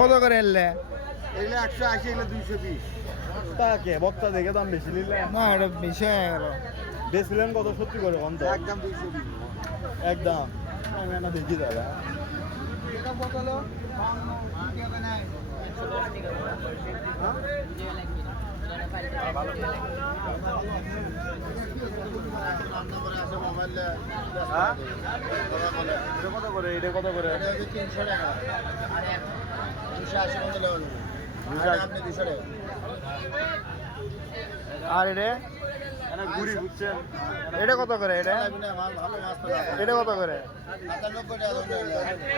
কত করে এলে? এগুলো 180, এগুলো 220। তাকে বক্তা দেখে দাম বেশি নিলে না এটা বেশি হয়ে গেল। বেচলেন কত সত্যি করে বন্ধ একদম 220। একদম আমি না দেখি দাদা এটা কত হলো? হ্যাঁ এটা কত করে এটা কত করে 300 টাকা। 280 মতো লেভেল। 280 আপনি 200 টাকা। আর এটা ঘুরি বুঝছেন এটা কত করে? এটা ভালো মাছ তো এটা কত করে? 90 টাকা দাম দেয়।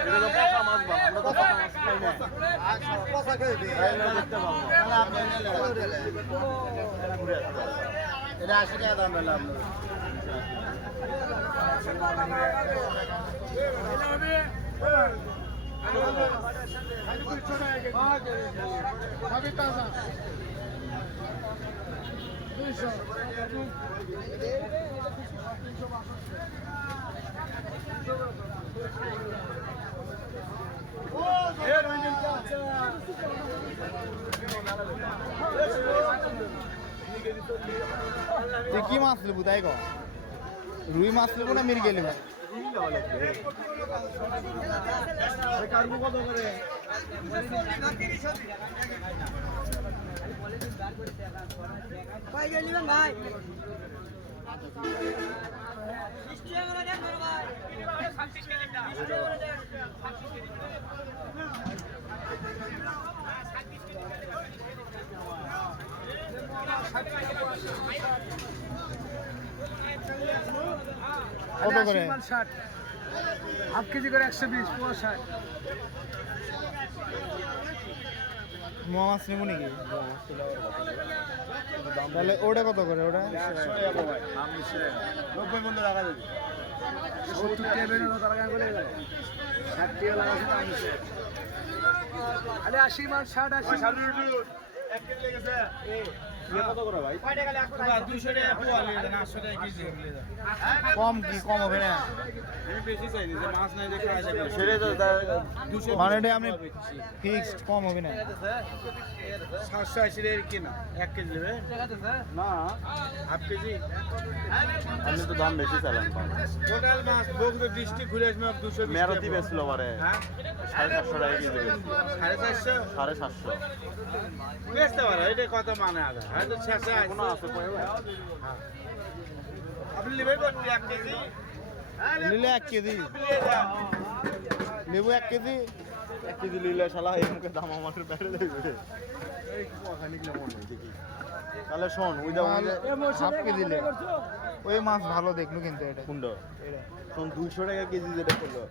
এটা তো পচা মাছ বা আমরা তো পচা মাছ খাই না পয়সা খেয়ে দিই। এটা দেখতে পাবো আপনি এটা 80 টাকা দাম দিলাম আপনি। তুই কি মাছ নেবো তাই কো? রুই মাছ নেবো না মির্গে নেবো? কত করে ভাই গেলিবেন ভাই কত করে? 60 হাফ কেজি করে 120 পুরো 60 মোয়া মাছ নেবো নাকি? তাহলে ওটা কত করে? ওটা 90 বন্ধু রাখা যাবে 70 টেবিল টাকা করে গেল 60 টাকা লাগাছে তো আমি আরে 80 মাল 60 80 এক কেজি লেগেছে কত করে ভাই 200 টাকা পোয়া নিয়ে দেন 800 টাকা কেজি নিয়ে দেন। কম কি কম হবে না? আমি বেশি চাইনি যে মাছ নাই দেখে আসে করে। সেটাই তো 200 মানে এটা আপনি ফিক্সড কম হবে না? 780 এর কিনা 1 কেজি নেবে না হাফ কেজি আপনি তো দাম বেশি চালান টোটাল মাছ বগুড়া ডিস্ট্রিক্ট ঘুরে আসবে 220 মেরতি বেচছিল পারে হ্যাঁ 750 টাকা কেজি বেচছিল 450 750 বেচতে পারো এটা কত মানে আছে হয়তো 600 কোনো আছে কই ভাই আপনি নেবেন কত 1 কেজি নিলে 1 কেজি লেবু 1 কেজি 1 কেজি লিলে শালা এই মুখে দাম আমাদের বাইরে যাবে এই কথা নিকলে মন নেই দেখি তাহলে শোন ওইটা হাফ কেজি লে ওই মাছ ভালো দেখলো কিন্তু এটা কুন্ড এটা শোন 200 টাকা কেজি যেটা করলো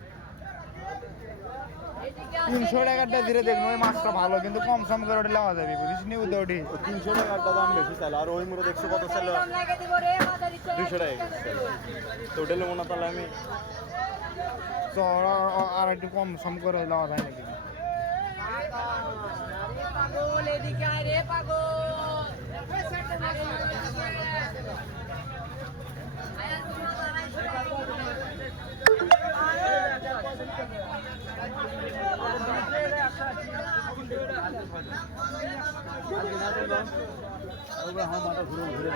300 টাকারটা ধীরে দেখুন ওই মাছটা ভালো কিন্তু কম সম করে ওটা নেওয়া যাবে বুঝিস নি ওটা ওটি 300 টাকার দাম বেশি চাল আর ওই মুড়ো দেখছো কত চাল 200 টাকা তো ওটালে মনে তাহলে আমি তো আর একটু কম সম করে নেওয়া যায় নাকি পাগল এদিকে আয় রে পাগল ঘুরে